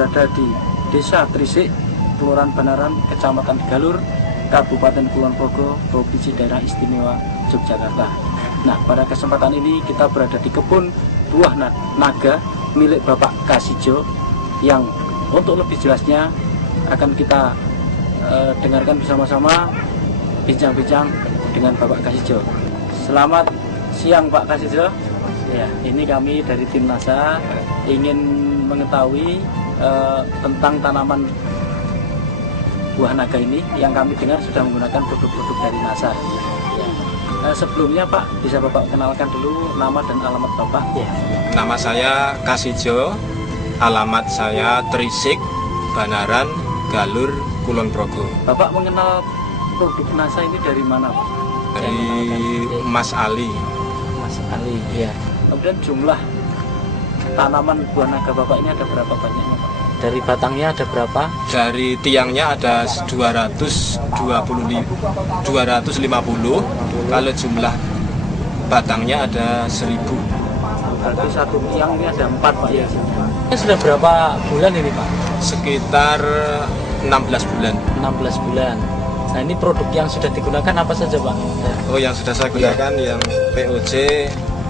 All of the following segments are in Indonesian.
berada di Desa Trisik, Kelurahan Banaran, Kecamatan Galur, Kabupaten Kulon Progo, Provinsi Daerah Istimewa Yogyakarta. Nah, pada kesempatan ini kita berada di kebun buah naga milik Bapak Kasijo, yang untuk lebih jelasnya akan kita dengarkan bersama-sama bincang-bincang dengan Bapak Kasijo. Selamat siang Pak Kasijo. Ya, ini kami dari tim NASA ingin mengetahui tentang tanaman buah naga ini yang kami dengar sudah menggunakan produk-produk dari NASA. Ya. Sebelumnya Pak, bisa Bapak kenalkan dulu nama dan alamat Bapak? Ya. Nama saya Kasijo, alamat saya Trisik, Banaran, Galur, Kulon Progo. Bapak mengenal produk NASA ini dari mana Pak? Dari Mas Ali. Mas Ali, ya. Kemudian jumlah tanaman buah naga Bapak ini ada berapa banyaknya Pak? Dari batangnya ada berapa? Dari tiangnya ada 250. Kalau jumlah batangnya ada 1000. Berarti satu tiang ini ada 4 Pak ya? Ini sudah berapa bulan ini Pak? Sekitar 16 bulan. 16 bulan. Nah, ini produk yang sudah digunakan apa saja Pak? Oh, yang sudah saya gunakan yang POC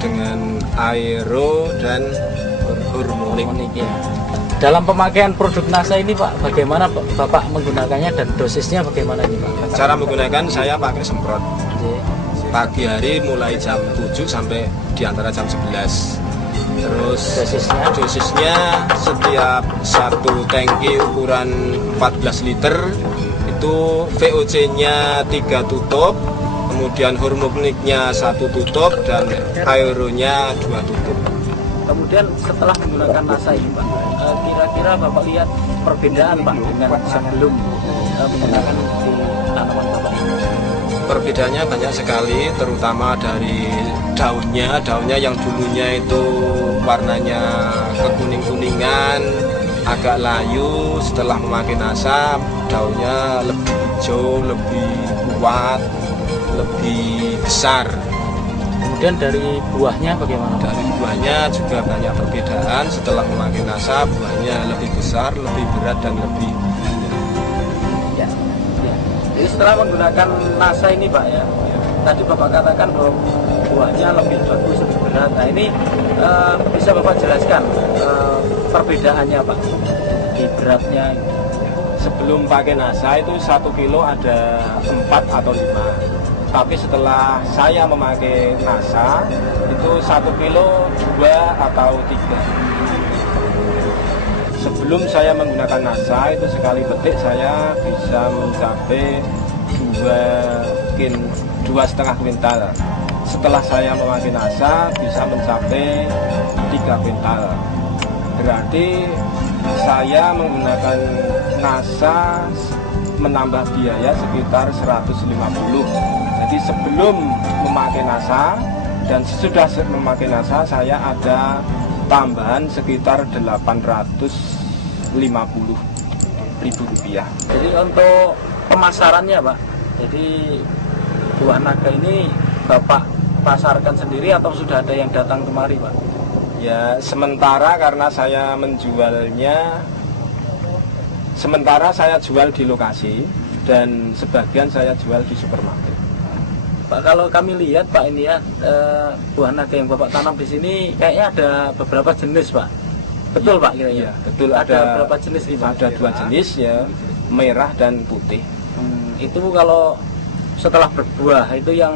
dengan aero dan hormonik. Ya. Dalam pemakaian produk NASA ini Pak, bagaimana Bapak menggunakannya dan dosisnya bagaimana ini Pak? Cara menggunakan saya pakai semprot. Pagi hari mulai jam 7 sampai di antara jam 11. Terus dosisnya setiap satu tangki ukuran 14 liter itu VOC-nya 3 tutup, kemudian hormoniknya 1 tutup dan aeronya 2 tutup. Kemudian setelah menggunakan NASA ini Pak, kira-kira Bapak lihat perbedaan Pak dengan sebelum menggunakan di tanaman Bapak ini? Perbedaannya banyak sekali, terutama dari daunnya yang dulunya itu warnanya kekuning-kuningan, agak layu. Setelah memakai NASA, daunnya lebih hijau, lebih kuat, lebih besar. Kemudian dari buahnya bagaimana? Dari buahnya juga banyak perbedaan. Setelah memakai NASA, buahnya lebih besar, lebih berat dan lebih ya. Jadi setelah menggunakan NASA ini Pak ya, tadi Bapak katakan bahwa buahnya lebih bagus, lebih berat. Nah ini bisa Bapak jelaskan perbedaannya Pak di beratnya? Sebelum pakai NASA itu 1 kilo ada 4 atau 5. Tapi setelah saya memakai NASA itu 1 kilo 2 atau 3. Sebelum saya menggunakan NASA itu sekali petik saya bisa mencapai 2,5 kuintal. Setelah saya memakai NASA bisa mencapai 3 kuintal. Berarti saya menggunakan NASA menambah biaya sekitar 150. Jadi sebelum memakai NASA dan sesudah memakai NASA saya ada tambahan sekitar 850.000 rupiah. Jadi untuk pemasarannya Pak, jadi buah naga ini Bapak pasarkan sendiri atau sudah ada yang datang kemari Pak? Ya, sementara karena saya menjualnya, sementara saya jual di lokasi dan sebagian saya jual di supermarket. Pak, kalau kami lihat Pak ini ya, buah naga yang Bapak tanam di sini kayaknya ada beberapa jenis Pak. Betul Pak kira-kira? Ya, betul. Ada berapa jenis ini Pak? Ada 2 jenis ya, merah dan putih. Itu kalau setelah berbuah itu yang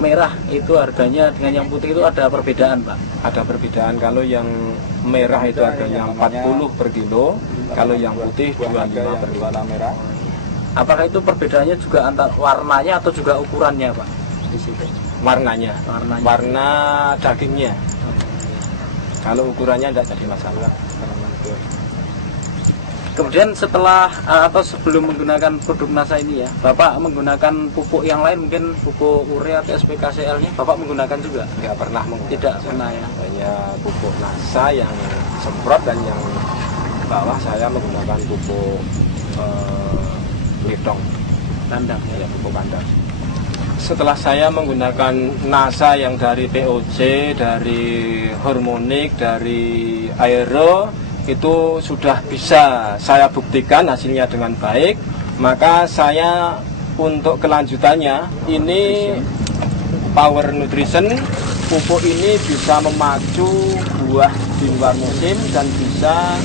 merah itu harganya dengan yang putih itu ada perbedaan Pak? Ada perbedaan, kalau yang merah itu harganya 40 per kilo, kalau yang putih 25 per kilo. Apakah itu perbedaannya juga antar warnanya atau juga ukurannya Pak? Di situ. Warna dagingnya. Kalau ukurannya tidak jadi masalah. Kemudian setelah atau sebelum menggunakan produk NASA ini ya, Bapak menggunakan pupuk yang lain, mungkin pupuk urea atau SPKCL-nya Bapak menggunakan juga? Tidak pernah menggunakan. Tidak pernah ya. Hanya pupuk NASA yang semprot, dan yang bawah saya menggunakan pupuk lidong, kandang ya, pupuk kandang. Setelah saya menggunakan NASA yang dari POC, dari hormonik, dari aero, itu sudah bisa saya buktikan hasilnya dengan baik, maka saya untuk kelanjutannya ini Power Nutrition, pupuk ini bisa memacu buah di luar musim dan bisa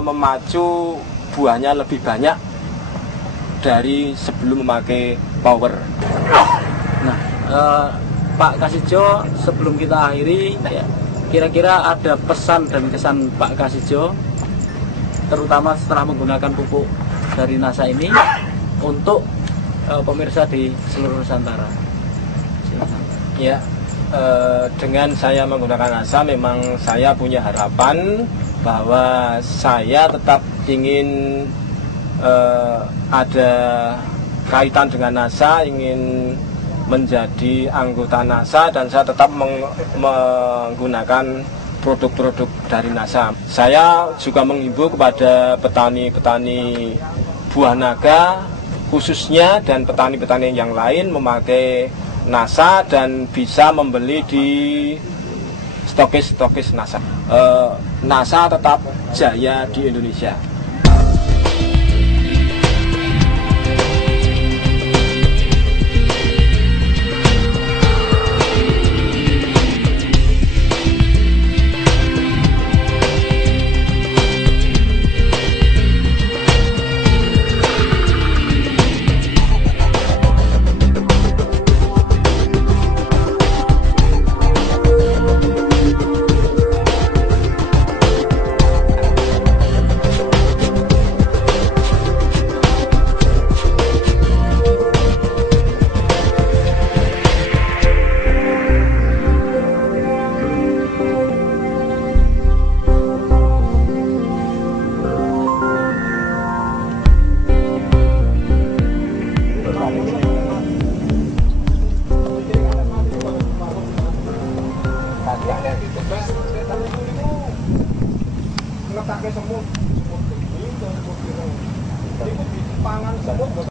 memacu buahnya lebih banyak dari sebelum memakai Power. Nah, Pak Kasijo, sebelum kita akhiri, ya, kira-kira ada pesan dan kesan Pak Kasijo, terutama setelah menggunakan pupuk dari NASA ini untuk pemirsa di seluruh Nusantara. Silakan. Ya, dengan saya menggunakan NASA, memang saya punya harapan bahwa saya tetap ingin ada kaitan dengan NASA, ingin menjadi anggota NASA, dan saya tetap menggunakan produk-produk dari NASA. Saya juga menghimbau kepada petani-petani buah naga khususnya dan petani-petani yang lain memakai NASA dan bisa membeli di stokis-stokis NASA. NASA tetap jaya di Indonesia. Ngetaknya semut.